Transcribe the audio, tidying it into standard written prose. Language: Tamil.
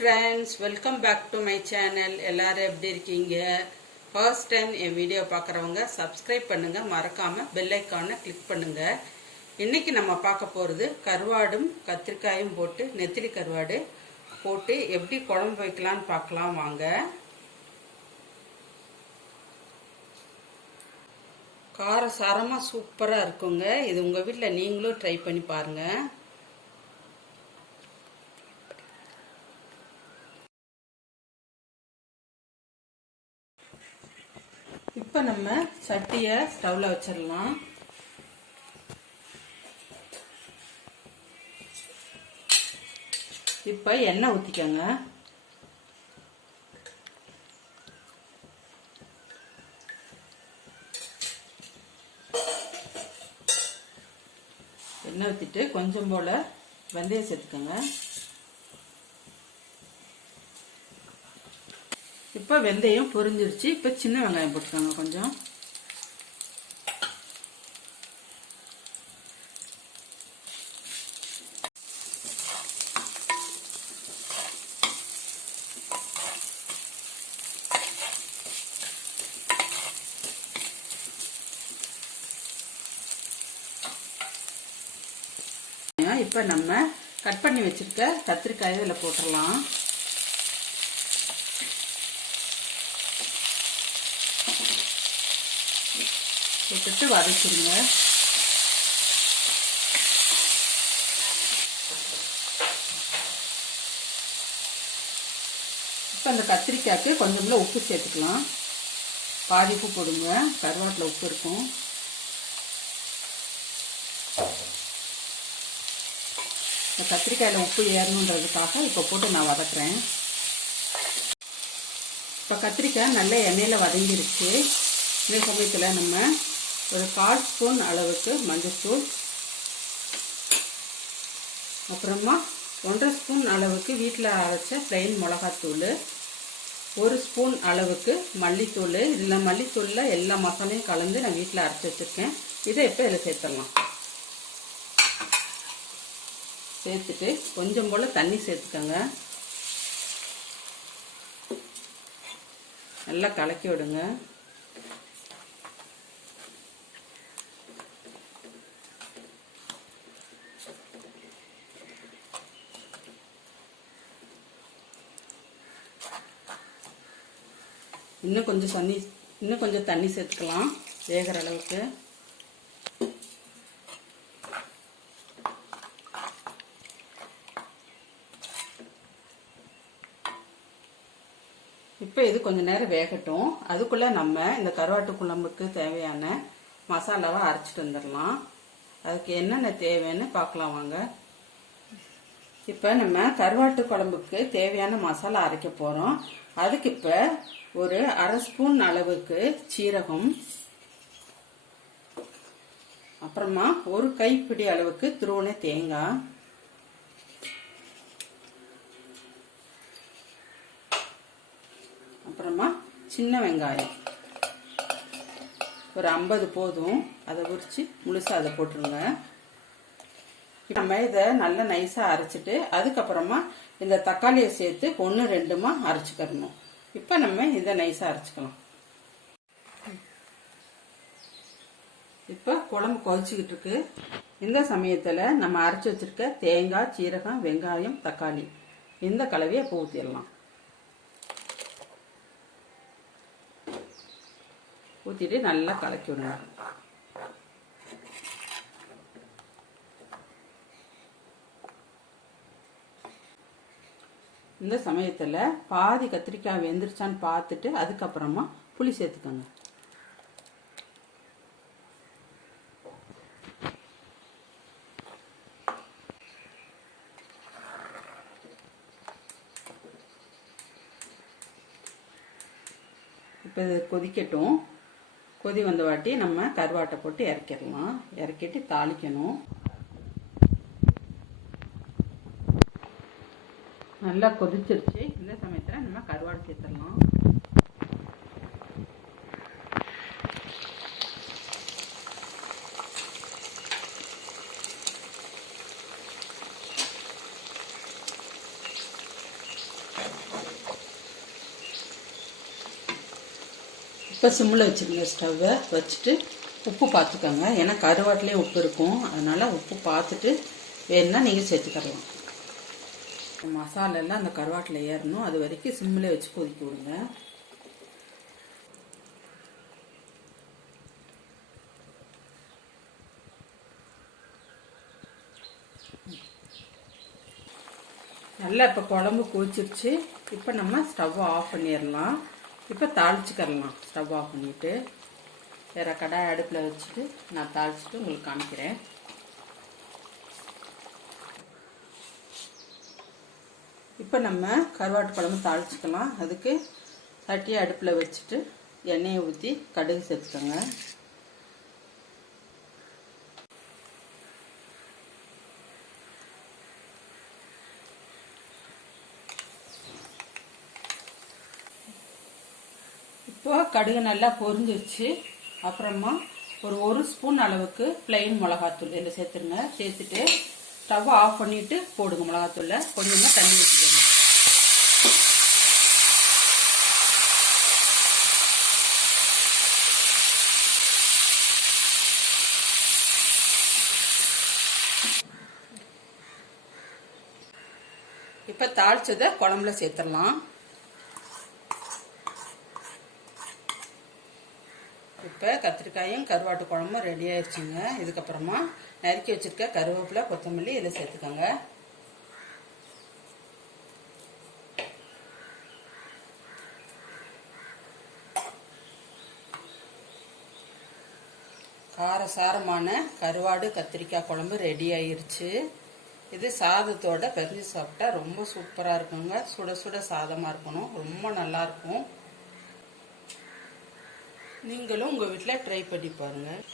friends, welcome back to my channel. எல்லாரும் எப்படி இருக்கீங்க? First time என் வீடியோ பார்க்குறவங்க subscribe பண்ணுங்க, மறக்காம bell icon-ஐ click பண்ணுங்க. இன்னைக்கு நம்ம பார்க்க போறது கருவாடும் கத்திரிக்காயும் போட்டு நெத்திலி கருவாடு போட்டு எப்படி குழம்பு வைக்கலாம்னு பார்க்கலாம் வாங்க. காரசாரமா சூப்பரா இருக்குங்க. இது உங்க வீட்ல நீங்களும் ட்ரை பண்ணி பாருங்க. இப்போ நம்ம சட்டியை ஸ்டவ்ல வச்சிடலாம். இப்போ எண்ணெய் ஊற்றிக்கோங்க. எண்ணெய் ஊற்றிட்டு கொஞ்சம் போல் வெந்தயம் சேர்த்துக்கோங்க. இப்போ வெந்தயம் பொரிஞ்சிருச்சு. இப்போ சின்ன வெங்காயம் போட்டுக்கோங்க கொஞ்சம். இப்போ நம்ம கட் பண்ணி வச்சிருக்க கத்திரிக்காயை இதில் போட்டுடலாம். போட்டுட்டு வதக்கிடுங்க. இப்போ அந்த கத்திரிக்காய்க்கு கொஞ்சம் உப்பு சேர்த்துக்கலாம். பாதி உப்பு போடுங்க, கருவாட்டில் உப்பு இருக்கும். இந்த கத்திரிக்காயில் உப்பு ஏறணுன்றதுக்காக இப்போ போட்டு நான் வதக்குறேன். இப்போ கத்திரிக்காய் நல்ல எண்ணெயில் வதங்கிருச்சு. இந்த சமயத்தில் நம்ம ஒரு 1/4 ஸ்பூன் அளவுக்கு மஞ்சள்தூள், அப்புறமா 1.5 ஸ்பூன் அளவுக்கு வீட்டில் அரைச்ச பிளைன் மிளகாத்தூள், 1 ஸ்பூன் அளவுக்கு மல்லித்தூள். இதில் மல்லித்தூளில் எல்லா மசாலையும் கலந்து நான் வீட்டில் அரைச்சி வச்சுருக்கேன். இதை இப்போ இதில் சேர்த்துடலாம். சேர்த்துட்டு கொஞ்சம் போல் தண்ணி சேர்த்துக்கோங்க. நல்லா கலக்கி விடுங்க. இன்னும் கொஞ்சம் தண்ணி சேர்த்துக்கலாம் வேகிற அளவுக்கு. இப்போ இது கொஞ்ச நேரம் வேகட்டும். அதுக்குள்ள நம்ம இந்த கருவாட்டு குழம்புக்கு தேவையான மசாலாவை அரைச்சிட்டு வந்துடலாம். அதுக்கு என்னென்ன தேவைன்னு பார்க்கலாம் வாங்க. இப்போ நம்ம கருவாட்டு குழம்புக்கு தேவையான மசாலா அரைக்க போகிறோம். அதுக்கு இப்போ ஒரு 1/2 ஸ்பூன் அளவுக்கு சீரகம், அப்புறமா ஒரு கைப்பிடி அளவுக்கு துருவன தேங்காய், அப்புறமா சின்ன வெங்காயம் ஒரு 50 போதும். அதை உரிச்சு முழுசா அதை போட்டுருங்க. நம்ம இதை நல்லா நைஸா அரைச்சிட்டு அதுக்கப்புறமா இந்த தக்காளியை சேர்த்து 1-2 அரைச்சிக்கிறணும். இப்போ நம்ம இதை நைஸா அரைச்சிக்கலாம். இப்போ குழம்பு கொதிச்சுக்கிட்டு இருக்கு. இந்த சமயத்தில் நம்ம அரைச்சி வச்சிருக்க தேங்காய், சீரகம், வெங்காயம், தக்காளி இந்த கலவையை இப்போ ஊற்றிடலாம். ஊற்றிட்டு நல்லா கலக்கி விடுங்க. இந்த சமயத்தில் பாதி கத்திரிக்காய் வெந்துருச்சான்னு பார்த்துட்டு அதுக்கப்புறமா புளி சேர்த்துக்கோங்க. இப்போ இது கொதிக்கட்டும். கொதி வந்த வாட்டி நம்ம கருவாட்டை போட்டு இறக்கிடலாம். இறக்கிட்டு தாளிக்கணும். நல்லா கொதிச்சிருச்சு. இந்த சமயத்தில் நம்ம கருவாடு சேர்த்துடலாம். இப்போ சிம்மில் வச்சுருங்க. ஸ்டவ்வை வச்சுட்டு உப்பு பார்த்துக்கோங்க. ஏன்னா கருவாட்டிலே உப்பு இருக்கும், அதனால் உப்பு பார்த்துட்டு வேணுன்னா நீங்கள் சேர்த்துக்கலாம். மசாலெல்லாம் அந்த கருவாட்டில் ஏறணும், அது வரைக்கும் சிம்மில் வச்சு கொதிக்க விடுங்க. நல்லா இப்போ குழம்பு கொதிச்சிருச்சு. இப்போ நம்ம ஸ்டவ் ஆஃப் பண்ணிடலாம். இப்போ தாளிச்சுக்கரலாம். ஸ்டவ் ஆஃப் பண்ணிவிட்டு வேறு கடாய் அடுப்பில் வச்சுட்டு நான் தாளிச்சுட்டு உங்களுக்கு காமிக்கிறேன். இப்போ நம்ம கருவாட்டு குழம்பு தாளிச்சுக்கலாம். அதுக்கு சட்டியை அடுப்பில் வச்சுட்டு எண்ணெயை ஊற்றி கடுகு சேர்த்துக்கோங்க. இப்போ கடுகு நல்லா பொரிஞ்சிருச்சு. அப்புறமா ஒரு ஸ்பூன் அளவுக்கு பிளெயின் மிளகாத்தூள் இதில் சேர்த்துருங்க. சேர்த்துட்டு ஸ்டவ் ஆஃப் பண்ணிவிட்டு போடுங்க. மிளகாத்தூளில் கொஞ்சமாக தண்ணி ஊற்றிக்கோங்க. இப்போ தாளிச்சதை குழம்புல சேர்த்துடலாம். இப்போ கத்திரிக்காயும் கருவாட்டு குழம்பும் ரெடி ஆயிடுச்சுங்க. இதுக்கப்புறமா நறுக்கி வச்சிருக்க கருவேப்பிலை, கொத்தமல்லி இதில் சேர்த்துக்கோங்க. காரசாரமான கருவாடு கத்திரிக்காய் குழம்பு ரெடி ஆயிருச்சு. இது சாதத்தோட பிசைஞ்சு சாப்பிட்டா ரொம்ப சூப்பராக இருக்குங்க. சுட சுட சாதமாக இருக்கணும், ரொம்ப நல்லா இருக்கும். நீங்களும் உங்கள் வீட்டில் ட்ரை பண்ணி பாருங்கள்.